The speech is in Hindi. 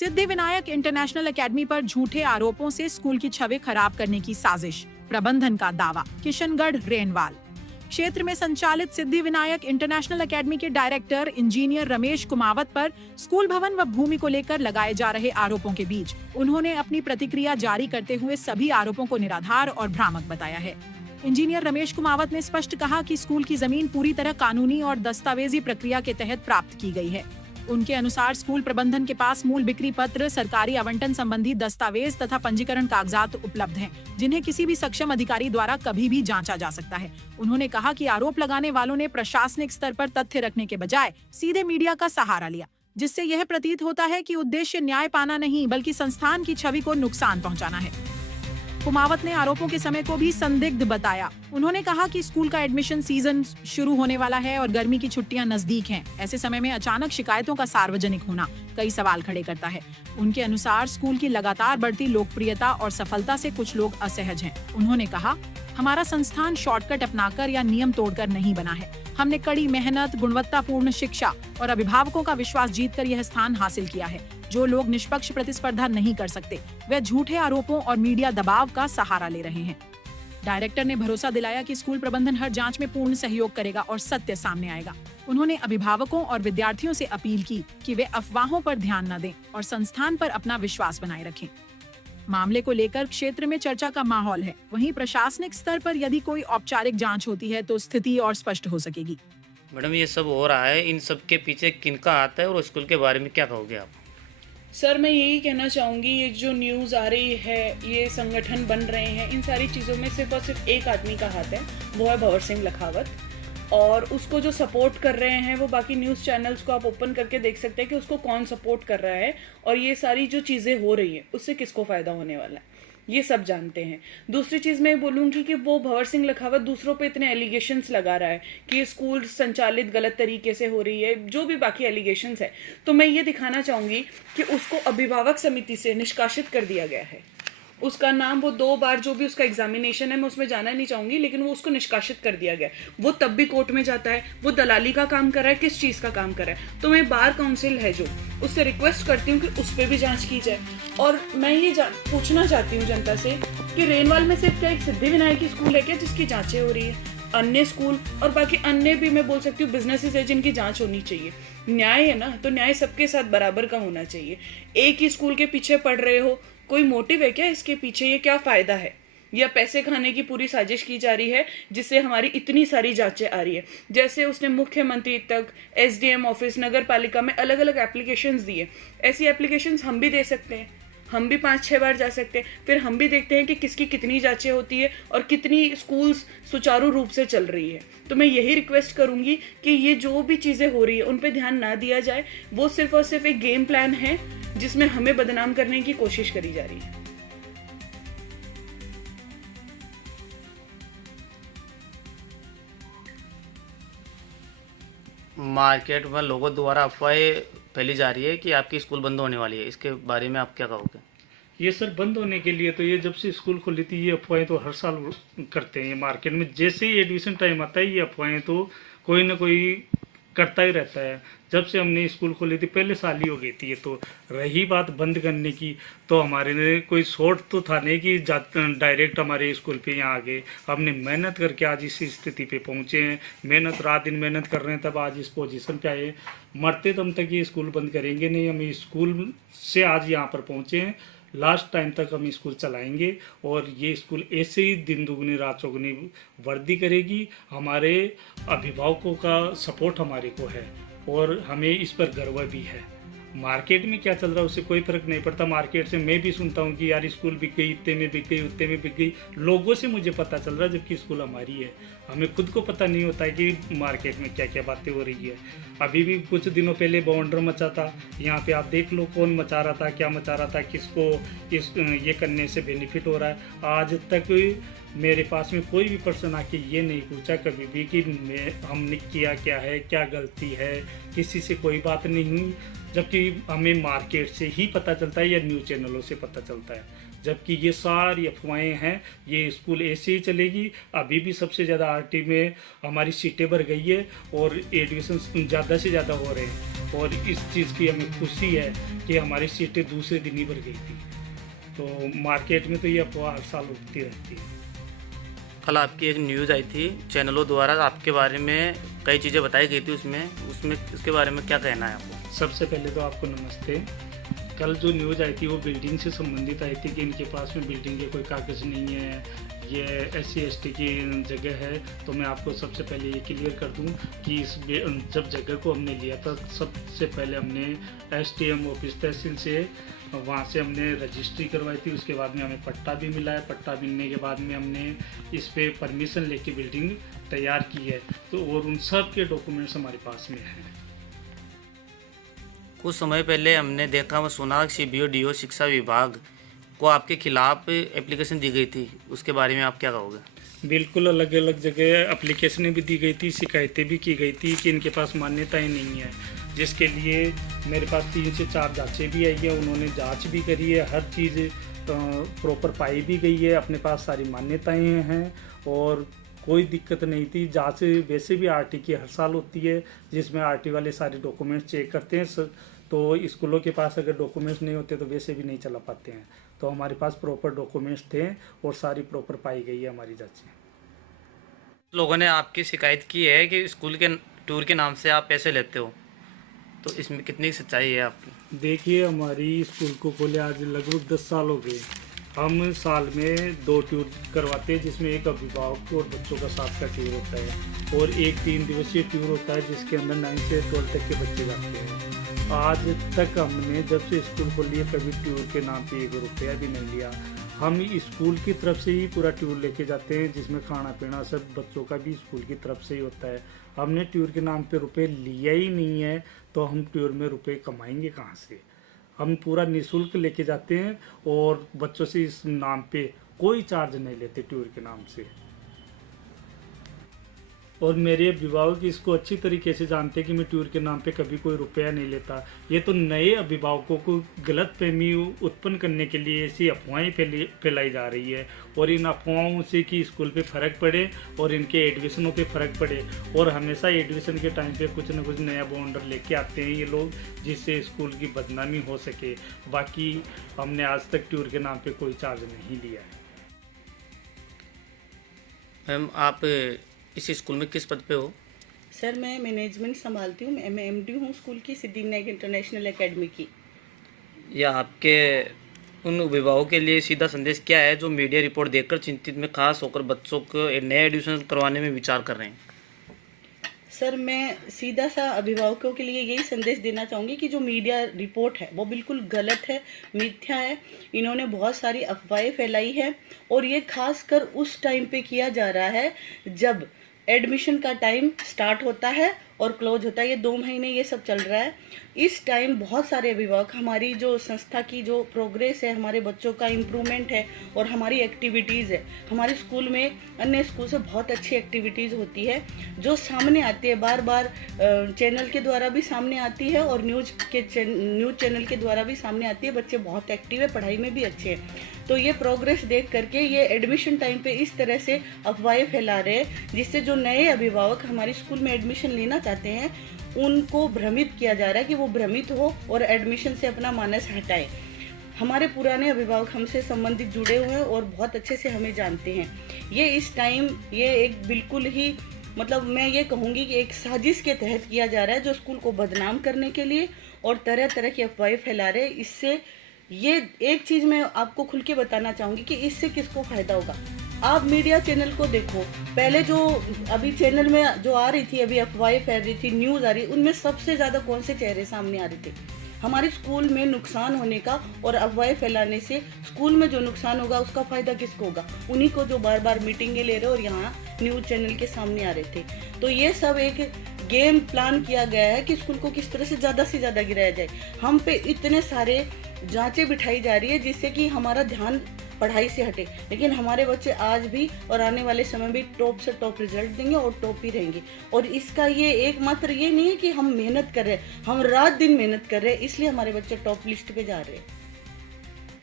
सिद्धिविनायक इंटरनेशनल एकेडमी पर झूठे आरोपों से स्कूल की छवि खराब करने की साजिश, प्रबंधन का दावा। किशनगढ़ रेनवाल क्षेत्र में संचालित सिद्धिविनायक इंटरनेशनल एकेडमी के डायरेक्टर इंजीनियर रमेश कुमावत पर स्कूल भवन व भूमि को लेकर लगाए जा रहे आरोपों के बीच उन्होंने अपनी प्रतिक्रिया जारी करते हुए सभी आरोपों को निराधार और भ्रामक बताया है। इंजीनियर रमेश कुमावत ने स्पष्ट कहा कि स्कूल की जमीन पूरी तरह कानूनी और दस्तावेजी प्रक्रिया के तहत प्राप्त की गई है। उनके अनुसार स्कूल प्रबंधन के पास मूल बिक्री पत्र, सरकारी आवंटन संबंधी दस्तावेज तथा पंजीकरण कागजात उपलब्ध हैं, जिन्हें किसी भी सक्षम अधिकारी द्वारा कभी भी जांचा जा सकता है। उन्होंने कहा कि आरोप लगाने वालों ने प्रशासनिक स्तर पर तथ्य रखने के बजाय सीधे मीडिया का सहारा लिया, जिससे यह प्रतीत होता है कि उद्देश्य न्याय पाना नहीं बल्कि संस्थान की छवि को नुकसान पहुंचाना है। कुमावत ने आरोपों के समय को भी संदिग्ध बताया। उन्होंने कहा कि स्कूल का एडमिशन सीजन शुरू होने वाला है और गर्मी की छुट्टियां नजदीक हैं। ऐसे समय में अचानक शिकायतों का सार्वजनिक होना कई सवाल खड़े करता है। उनके अनुसार स्कूल की लगातार बढ़ती लोकप्रियता और सफलता से कुछ लोग असहज हैं। उन्होंने कहा, हमारा संस्थान शॉर्टकट अपनाकर या नियम तोड़कर नहीं बना है। हमने कड़ी मेहनत, गुणवत्तापूर्ण शिक्षा और अभिभावकों का विश्वास जीतकर यह स्थान हासिल किया है। जो लोग निष्पक्ष प्रतिस्पर्धा नहीं कर सकते, वे झूठे आरोपों और मीडिया दबाव का सहारा ले रहे हैं। डायरेक्टर ने भरोसा दिलाया कि स्कूल प्रबंधन हर जांच में पूर्ण सहयोग करेगा और सत्य सामने आएगा। उन्होंने अभिभावकों और विद्यार्थियों से अपील की कि वे अफवाहों पर ध्यान न दें और संस्थान पर अपना विश्वास बनाए रखें। मामले को लेकर क्षेत्र में चर्चा का माहौल है। वहीं प्रशासनिक स्तर पर यदि कोई औपचारिक जांच होती है तो स्थिति और स्पष्ट हो सकेगी। मैडम, ये सब हो रहा है, इन सब के पीछे किनका हाथ है और स्कूल के बारे में क्या कहोगे आप? सर, मैं यही कहना चाहूँगी, ये जो न्यूज़ आ रही है, ये संगठन बन रहे हैं, इन सारी चीज़ों में सिर्फ और सिर्फ एक आदमी का हाथ है, वो है भंवर सिंह लखावत। और उसको जो सपोर्ट कर रहे हैं, वो बाकी न्यूज़ चैनल्स को आप ओपन करके देख सकते हैं कि उसको कौन सपोर्ट कर रहा है और ये सारी जो चीज़ें हो रही हैं उससे किसको फ़ायदा होने वाला है, ये सब जानते हैं। दूसरी चीज़ मैं बोलूँगी कि वो भंवर सिंह लखावत दूसरों पे इतने एलिगेशंस लगा रहा है कि ये स्कूल संचालित गलत तरीके से हो रही है, जो भी बाकी एलिगेशंस है, तो मैं ये दिखाना चाहूँगी कि उसको अभिभावक समिति से निष्कासित कर दिया गया है। उसका नाम, वो 2 बार जो भी उसका एग्जामिनेशन है, मैं उसमें जाना नहीं चाहूँगी, लेकिन वो उसको निष्कासित कर दिया गया। वो तब भी कोर्ट में जाता है, वो दलाली का काम कर रहा है, किस चीज़ का काम कर रहा है। तो मैं बार काउंसिल है जो, उससे रिक्वेस्ट करती हूँ कि उस पर भी जांच की जाए। और मैं ये पूछना चाहती हूँ जनता से कि रेनवाल में सिर्फ क्या एक सिद्धिविनायक स्कूल है क्या जिसकी जाँचें हो रही है? अन्य स्कूल और बाकी अन्य भी मैं बोल सकती हूँ बिजनेसेस है जिनकी जांच होनी चाहिए। न्याय है ना, तो न्याय सबके साथ बराबर का होना चाहिए। एक ही स्कूल के पीछे पढ़ रहे हो, कोई मोटिव है क्या इसके पीछे? ये क्या फ़ायदा है? या पैसे खाने की पूरी साजिश की जा रही है जिससे हमारी इतनी सारी जांचें आ रही है? जैसे उसने मुख्यमंत्री तक, एसडीएम ऑफिस, नगर पालिका में अलग अलग एप्लीकेशंस दिए। ऐसी एप्लीकेशंस हम भी दे सकते हैं, हम भी 5-6 बार जा सकते हैं, फिर हम भी देखते हैं कि किसकी कितनी जांचें होती है और कितनी स्कूल्स सुचारू रूप से चल रही है। तो मैं यही रिक्वेस्ट करूंगी कि ये जो भी चीज़ें हो रही है उन पे ध्यान ना दिया जाए। वो सिर्फ और सिर्फ एक गेम प्लान है जिसमें हमें बदनाम करने की कोशिश करी जा रही है। मार्केट में लोगों द्वारा अफवाहें फैली जा रही है कि आपकी स्कूल बंद होने वाली है, इसके बारे में आप क्या कहोगे? ये सर, बंद होने के लिए तो ये जब से स्कूल खुली थी, ये अफवाहें तो हर साल करते हैं। ये मार्केट में जैसे ही एडमिशन टाइम आता है, ये अफवाहें तो कोई ना कोई करता ही रहता है। जब से हमने स्कूल खोली थी, पहले साल ही हो गई थी ये। तो रही बात बंद करने की, तो हमारे ने कोई सोच तो था नहीं कि डायरेक्ट हमारे स्कूल पे यहाँ आ गए। हमने मेहनत करके आज इस स्थिति पे पहुँचे हैं, मेहनत रात दिन मेहनत कर रहे हैं, तब आज इस पोजीशन पे आए। मरते दम तक ये स्कूल बंद करेंगे नहीं। हम स्कूल से आज यहाँ पर पहुँचे हैं, लास्ट टाइम तक हम स्कूल चलाएंगे और ये स्कूल ऐसे ही दिन दुगनी रात चौगुनी वृद्धि करेगी। हमारे अभिभावकों का सपोर्ट हमारे को है और हमें इस पर गर्व भी है। मार्केट में क्या चल रहा है उससे कोई फर्क नहीं पड़ता। मार्केट से मैं भी सुनता हूँ कि यार स्कूल बिक गई, इतने में बिक गई, उतने में बिक गई। लोगों से मुझे पता चल रहा है, जबकि स्कूल हमारी है। हमें खुद को पता नहीं होता है कि मार्केट में क्या क्या बातें हो रही है। अभी भी कुछ दिनों पहले बवंडर मचा था यहाँ पे, आप देख लो कौन मचा रहा था, क्या मचा रहा था, किसको इस ये करने से बेनिफिट हो रहा है। आज तक मेरे पास में कोई भी पर्सन आके ये नहीं पूछा कभी भी कि हमने किया क्या है, क्या गलती है, किसी से कोई बात नहीं हुई। जबकि हमें मार्केट से ही पता चलता है या न्यूज़ चैनलों से पता चलता है। जबकि ये सारी अफवाहें हैं। ये स्कूल ऐसे ही चलेगी। अभी भी सबसे ज़्यादा आरटी में हमारी सीटें भर गई है और एडमिशन ज़्यादा से ज़्यादा हो रहे हैं। और इस चीज़ की हमें खुशी है कि हमारी सीटें दूसरे दिन ही भर गई थी। तो मार्केट में तो ये अफवाह हर साल उठती रहती है। कल आपकी एक न्यूज़ आई थी चैनलों द्वारा, आपके बारे में कई चीज़ें बताई गई थी उसमें इसके बारे में क्या कहना है आपको? सबसे पहले तो आपको नमस्ते। कल जो न्यूज़ आई थी वो बिल्डिंग से संबंधित आई थी कि इनके पास में बिल्डिंग के कोई कागज़ नहीं है, ये SC/ST की जगह है। तो मैं आपको सबसे पहले ये क्लियर कर दूं कि जब जगह को हमने लिया था सबसे पहले हमने STM ऑफिस तहसील से वहाँ से हमने रजिस्ट्री करवाई थी। उसके बाद में हमें पट्टा भी मिला है। पट्टा मिलने के बाद में हमने इस पे परमिशन लेके बिल्डिंग तैयार की है। तो और उन सब के डॉक्यूमेंट्स हमारे पास में हैं। कुछ समय पहले हमने देखा व सुना CBO DO शिक्षा विभाग को आपके खिलाफ एप्लीकेशन दी गई थी, उसके बारे में आप क्या कहोगे? बिल्कुल अलग अलग जगह एप्लीकेशनें भी दी गई थी, शिकायतें भी की गई थी कि इनके पास मान्यताएं नहीं है, जिसके लिए मेरे पास 3 से 4 जांचें भी आई है। उन्होंने जांच भी करी है, हर चीज़ प्रॉपर पाई भी गई है, अपने पास सारी मान्यताएं हैं और कोई दिक्कत नहीं थी। जांच वैसे भी RT की हर साल होती है, जिसमें RT वाले सारे डॉक्यूमेंट्स चेक करते हैं। तो स्कूलों के पास अगर डॉक्यूमेंट्स नहीं होते तो वैसे भी नहीं चला पाते हैं। तो हमारे पास प्रॉपर डॉक्यूमेंट्स थे और सारी प्रॉपर पाई गई है हमारी जांचें। लोगों ने आपकी शिकायत की है कि स्कूल के टूर के नाम से आप पैसे लेते हो, तो इसमें कितनी सच्चाई है आपकी? देखिए, हमारी स्कूल को खोले आज लगभग 10 साल हो गए। हम साल में 2 टूर करवाते हैं, जिसमें एक अभिभावक और बच्चों का साथ का टूर होता है और एक 3 दिवसीय टूर होता है जिसके अंदर 9 से 12 तक के बच्चे जाते हैं। आज तक हमने जब से स्कूल खोली है कभी टूर के नाम पे 1 रुपया भी नहीं लिया। हम स्कूल की तरफ से ही पूरा टूर लेके जाते हैं, जिसमें खाना पीना सब बच्चों का भी स्कूल की तरफ से ही होता है। हमने टूर के नाम पे रुपए लिया ही नहीं है, तो हम टूर में रुपए कमाएंगे कहाँ से? हम पूरा निःशुल्क लेके जाते हैं और बच्चों से इस नाम पे कोई चार्ज नहीं लेते टूर के नाम से। और मेरे अभिभावक इसको अच्छी तरीके से जानते हैं कि मैं टूर के नाम पे कभी कोई रुपया नहीं लेता। ये तो नए अभिभावकों को गलतफहमी उत्पन्न करने के लिए ऐसी अफवाहें फैलाई जा रही है और इन अफवाहों से कि स्कूल पे फ़र्क पड़े और इनके एडमिशनों पे फ़र्क पड़े। और हमेशा एडमिशन के टाइम पे कुछ ना कुछ नया बॉन्डर लेके आते हैं ये लोग, जिससे स्कूल की बदनामी हो सके। बाकी हमने आज तक टूर के नाम पे कोई चार्ज नहीं लिया है। मैम, आप इस स्कूल में किस पद पे हो? सर, मैं मैनेजमेंट संभालती हूँ। मैं MD हूँ स्कूल की, सिद्धिविनायक इंटरनेशनल एकेडमी की। या आपके उन अभिभावकों के लिए सीधा संदेश क्या है जो मीडिया रिपोर्ट देखकर चिंतित में खास होकर बच्चों को नया एडमिशन करवाने में विचार कर रहे हैं? सर, मैं सीधा सा अभिभावकों के लिए यही संदेश देना चाहूँगी कि जो मीडिया रिपोर्ट है वो बिल्कुल गलत है, मिथ्या है। इन्होंने बहुत सारी अफवाहें फैलाई है और ये खासकर उस टाइम पे किया जा रहा है जब एडमिशन का टाइम स्टार्ट होता है और क्लोज होता है। ये 2 महीने ये सब चल रहा है। इस टाइम बहुत सारे अभिभावक, हमारी जो संस्था की जो प्रोग्रेस है, हमारे बच्चों का इम्प्रूवमेंट है और हमारी एक्टिविटीज़ है, हमारे स्कूल में अन्य स्कूल से बहुत अच्छी एक्टिविटीज़ होती है जो सामने आती है, बार बार चैनल के द्वारा भी सामने आती है और न्यूज़ चैनल के द्वारा भी सामने आती है। बच्चे बहुत एक्टिव है, पढ़ाई में भी अच्छे हैं। तो ये प्रोग्रेस देख करके ये एडमिशन टाइम पे इस तरह से अफवाहें फैला रहे हैं, जिससे जो नए अभिभावक हमारे स्कूल में एडमिशन लेना चाहते हैं उनको भ्रमित किया जा रहा है कि वो भ्रमित हो और एडमिशन से अपना मानस हटाए। हमारे पुराने अभिभावक हमसे संबंधित जुड़े हुए हैं और बहुत अच्छे से हमें जानते हैं। ये इस टाइम ये एक बिल्कुल ही मैं ये कहूँगी कि एक साजिश के तहत किया जा रहा है, जो स्कूल को बदनाम करने के लिए और तरह तरह की अफवाहें फैला रहे हैं। इससे ये एक चीज़ मैं आपको खुल के बताना चाहूँगी कि इससे किसको फ़ायदा होगा। आप मीडिया चैनल को देखो, पहले जो अभी चैनल में जो आ रही थी, अभी अफवाहें फैल रही थी, न्यूज़ आ रही, उनमें सबसे ज़्यादा कौन से चेहरे सामने आ रहे थे? हमारे स्कूल में नुकसान होने का और अफवाहें फैलाने से स्कूल में जो नुकसान होगा उसका फ़ायदा किसको होगा? उन्हीं को जो बार बार मीटिंगें ले रहे और यहाँ न्यूज़ चैनल के सामने आ रहे थे। तो ये सब एक गेम प्लान किया गया है कि स्कूल को किस तरह से ज़्यादा गिराया जाए। हम पे इतने सारे जांचें बिठाई जा रही है जिससे कि हमारा ध्यान पढ़ाई से हटे, लेकिन हमारे बच्चे आज भी और आने वाले समय में टॉप से टॉप रिजल्ट देंगे और टॉप ही रहेंगे। और इसका ये एकमात्र ये नहीं है कि हम मेहनत कर रहे हैं, हम रात दिन मेहनत कर रहे हैं, इसलिए हमारे बच्चे टॉप लिस्ट पे जा रहे हैं।